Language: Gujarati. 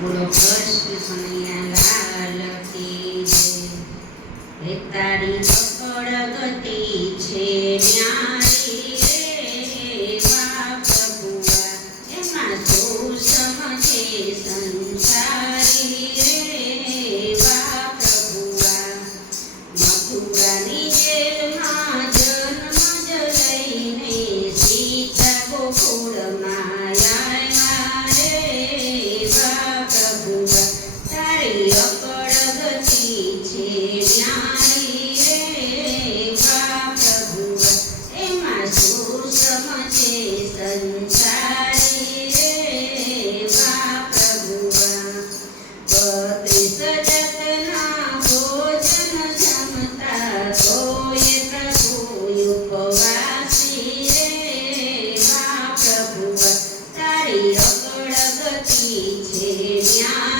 બોલો કૃષ્ણ કનૈયા લાલ કી જય. હે તારી અકળ ગતિ છે ન્યારી રે વા પ્રભુઆ, એમાં શું સમજે સંસારી રે વા પ્રભુઆ. મથુરાની જેલમાં જન્મ જ લઈને સીતા ગોકુળમાં આવ્યા રે વા પ્રભુઆ. તારી અકળ ગતિ છે ન્યારી રે વા પ્રભુઆ, એમાં શું સમજે સંસારી રે વા પ્રભુઆ. 32 જાતના ભોજન જમતા તોય પ્રભુ ઉપવાસી રે વા પ્રભુઆ. તારી અકળ ગતિ છે ન્યારી